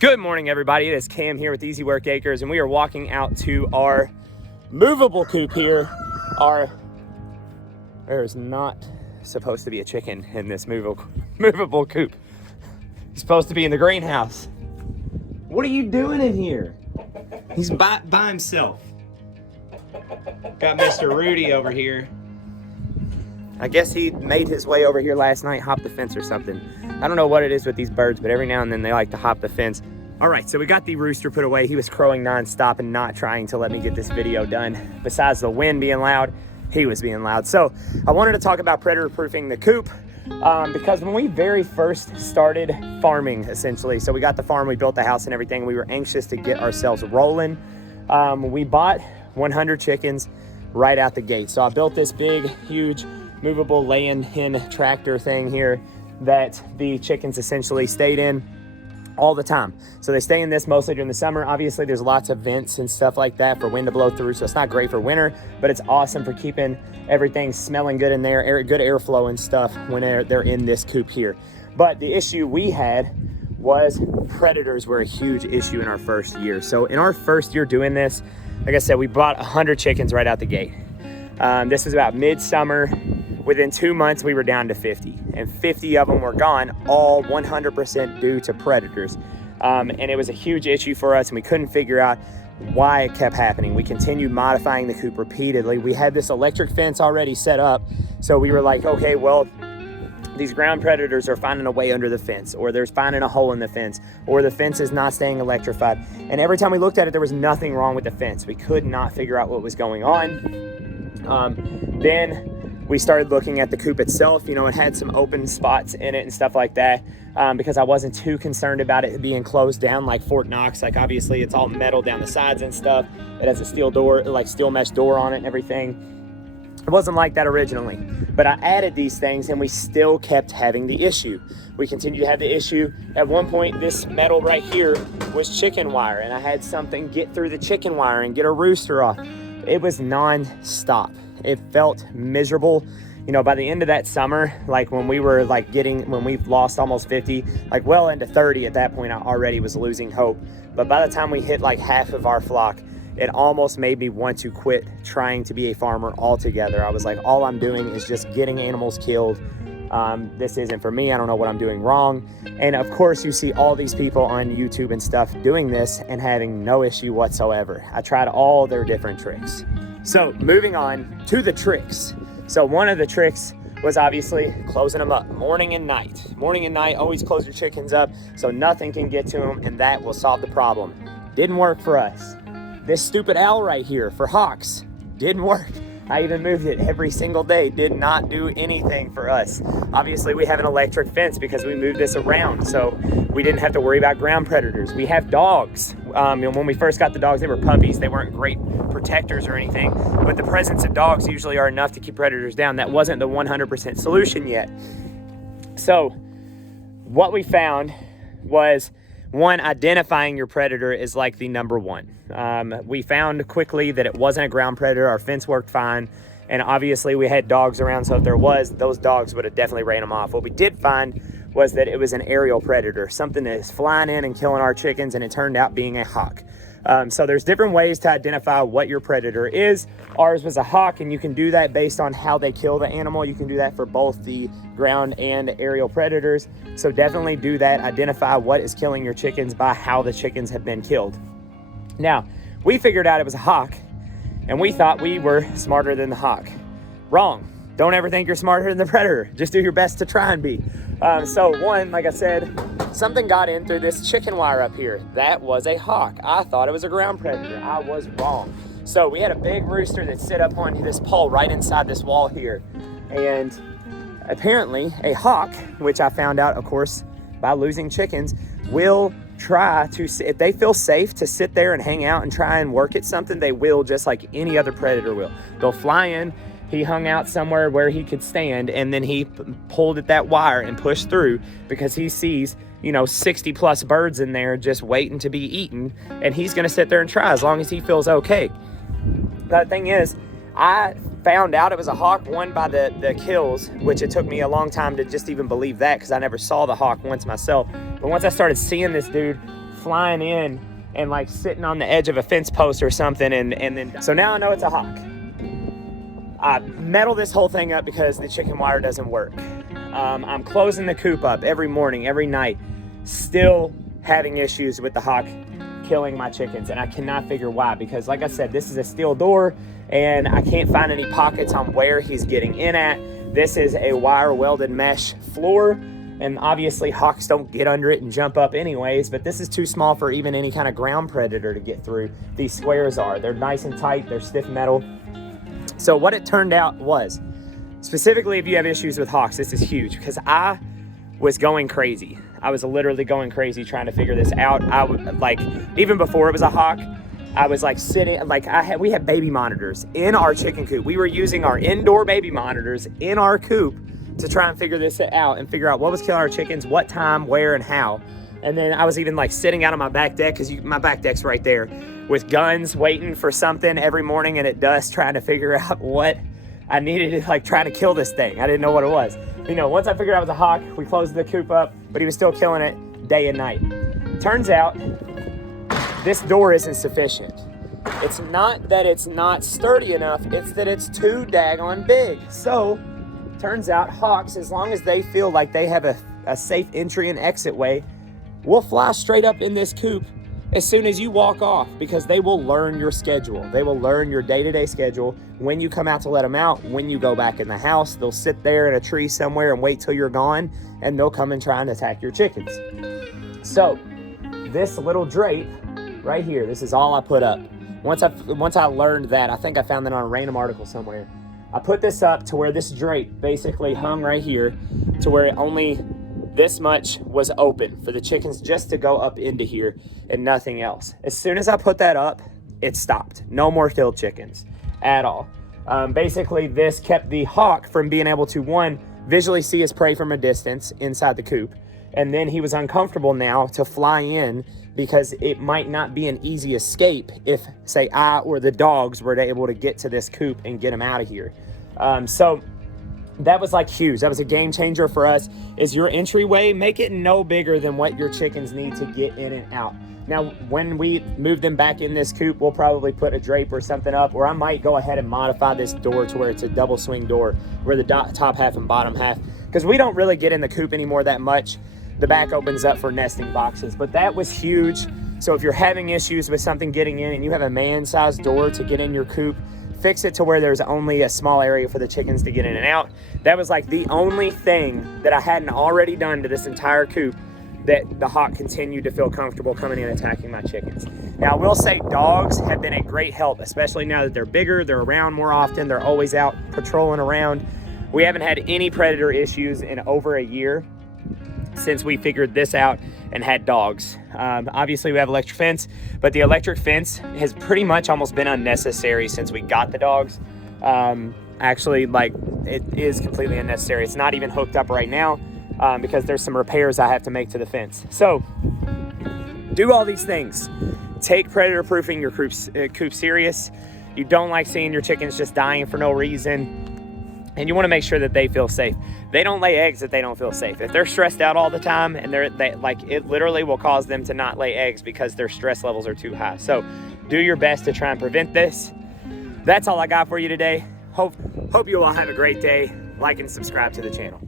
Good morning, everybody. It is Cam here with Easy Work Acres, and we are walking out to our movable coop here. There's not supposed to be a chicken in this movable coop. He's supposed to be in the greenhouse. What are you doing in here? He's by himself. Got Mr. Rudy over here. I guess he made his way over here last night, hopped the fence or something. I don't know what it is with these birds, but every now and then they like to hop the fence. All right, so we got the rooster put away. He was crowing nonstop and not trying to let me get this video done. Besides the wind being loud, he was being loud. So I wanted to talk about predator proofing the coop because when we very first started farming, essentially, so we got the farm, we built the house and everything, we were anxious to get ourselves rolling. We bought 100 chickens right out the gate. So I built this big, huge, movable lay-in hen tractor thing here that the chickens essentially stayed in all the time. So they stay in this mostly during the summer. Obviously there's lots of vents and stuff like that for wind to blow through, so it's not great for winter, but it's awesome for keeping everything smelling good in there, good airflow and stuff when they're in this coop here. But the issue we had was predators were a huge issue in our first year. So in our first year doing this, like I said, we bought 100 chickens right out the gate. This was about midsummer. Within 2 months, we were down to 50, and 50 of them were gone, all 100% due to predators. And it was a huge issue for us, and we couldn't figure out why it kept happening. We continued modifying the coop repeatedly. We had this electric fence already set up, so we were like, okay, well, these ground predators are finding a way under the fence, or they're finding a hole in the fence, or the fence is not staying electrified. And every time we looked at it, there was nothing wrong with the fence. We could not figure out what was going on. Then we started looking at the coop itself. You know, it had some open spots in it and stuff like that because I wasn't too concerned about it being closed down like Fort Knox. Like obviously it's all metal down the sides and stuff. It has a steel door, like steel mesh door on it and everything. It wasn't like that originally, but I added these things and we still kept having the issue. We continued to have the issue. At one point, this metal right here was chicken wire, and I had something get through the chicken wire and get a rooster off. It was non-stop. It felt miserable. You know, by the end of that summer, like when we were like when we've lost almost 50, like well into 30 at that point, I already was losing hope. But by the time we hit like half of our flock, it almost made me want to quit trying to be a farmer altogether. I was like, all I'm doing is just getting animals killed. This isn't for me. I don't know what I'm doing wrong. And of course you see all these people on YouTube and stuff doing this and having no issue whatsoever. I tried all their different tricks. So moving on to the tricks. So one of the tricks was obviously closing them up morning and night. Morning and night, always close your chickens up so nothing can get to them, and that will solve the problem. Didn't work for us. This stupid owl right here for hawks didn't work. I even moved it every single day, did not do anything for us. Obviously we have an electric fence because we moved this around, so we didn't have to worry about ground predators. We have dogs. When we first got the dogs, they were puppies. They weren't great protectors or anything, but the presence of dogs usually are enough to keep predators down. That wasn't the 100% solution yet. So what we found was, one, identifying your predator is like the number one. We found quickly that it wasn't a ground predator. Our fence worked fine. And obviously we had dogs around, so if there was, those dogs would have definitely ran them off. What we did find was that it was an aerial predator, something that is flying in and killing our chickens, and it turned out being a hawk. So there's different ways to identify what your predator is. Ours was a hawk, and you can do that based on how they kill the animal. You can do that for both the ground and aerial predators. So definitely do that. Identify what is killing your chickens by how the chickens have been killed. Now, we figured out it was a hawk, and we thought we were smarter than the hawk. Wrong. Don't ever think you're smarter than the predator. Just do your best to try and be. So one, like I said, something got in through this chicken wire up here. That was a hawk. I thought it was a ground predator. I was wrong. So we had a big rooster that sit up on this pole right inside this wall here. And apparently a hawk, which I found out, of course, by losing chickens, will try to, if they feel safe to sit there and hang out and try and work at something, they will, just like any other predator will. They'll fly in. He hung out somewhere where he could stand, and then he pulled at that wire and pushed through because he sees, you know, 60 plus birds in there just waiting to be eaten, and he's gonna sit there and try as long as he feels okay. The thing is, I found out it was a hawk, one, by the kills, which it took me a long time to just even believe that because I never saw the hawk once myself. But once I started seeing this dude flying in and like sitting on the edge of a fence post or something, and then, so now I know it's a hawk. I metal this whole thing up because the chicken wire doesn't work. I'm closing the coop up every morning, every night, still having issues with the hawk killing my chickens, and I cannot figure why, because like I said, this is a steel door and I can't find any pockets on where he's getting in at. This is a wire welded mesh floor, and obviously hawks don't get under it and jump up anyways, but this is too small for even any kind of ground predator to get through. These squares are. They're nice and tight, they're stiff metal. So what it turned out was, specifically if you have issues with hawks, this is huge, because I was going crazy. I was literally going crazy trying to figure this out. I would, like, even before it was a hawk, I was like sitting, like we had baby monitors in our chicken coop. We were using our indoor baby monitors in our coop to try and figure this out and figure out what was killing our chickens, what time, where, and how. And then I was even like sitting out on my back deck, because my back deck's right there, with guns waiting for something every morning and at dusk, trying to figure out what I needed to, like, trying to kill this thing. I didn't know what it was. You know, once I figured out it was a hawk, we closed the coop up, but he was still killing it day and night. Turns out this door isn't sufficient. It's not that it's not sturdy enough, it's that it's too daggone big. So turns out hawks, as long as they feel like they have a safe entry and exit way, will fly straight up in this coop as soon as you walk off, because they will learn your schedule. They will learn your day-to-day schedule. When you come out to let them out, when you go back in the house, they'll sit there in a tree somewhere and wait till you're gone, and they'll come and try and attack your chickens. So this little drape right here, this is all I put up. Once I learned that, I think I found that on a random article somewhere, I put this up to where this drape basically hung right here, to where it only this much was open for the chickens just to go up into here and nothing else. As soon as I put that up, it stopped. No more killed chickens at all. Basically, this kept the hawk from being able to, one, visually see his prey from a distance inside the coop, and then he was uncomfortable now to fly in, because it might not be an easy escape if, say, I or the dogs were able to get to this coop and get him out of here. So that was like huge. That was a game changer for us. Is your entryway, make it no bigger than what your chickens need to get in and out. Now, when we move them back in this coop, we'll probably put a drape or something up, or I might go ahead and modify this door to where it's a double swing door, where the top half and bottom half, because we don't really get in the coop anymore that much. The back opens up for nesting boxes, but that was huge. So if you're having issues with something getting in and you have a man-sized door to get in your coop, fix it to where there's only a small area for the chickens to get in and out. That was like the only thing that I hadn't already done to this entire coop that the hawk continued to feel comfortable coming in and attacking my chickens. Now, I will say dogs have been a great help, especially now that they're bigger, they're around more often, they're always out patrolling around. We haven't had any predator issues in over a year since we figured this out and had dogs. Obviously we have electric fence, but the electric fence has pretty much almost been unnecessary since we got the dogs. Actually, like, it is completely unnecessary. It's not even hooked up right now because there's some repairs I have to make to the fence. So do all these things. Take predator proofing your coop serious. You don't like seeing your chickens just dying for no reason. And you want to make sure that they feel safe. They don't lay eggs if they don't feel safe. If they're stressed out all the time, and it literally will cause them to not lay eggs because their stress levels are too high. So do your best to try and prevent this. That's all I got for you today. Hope you all have a great day. Like and subscribe to the channel.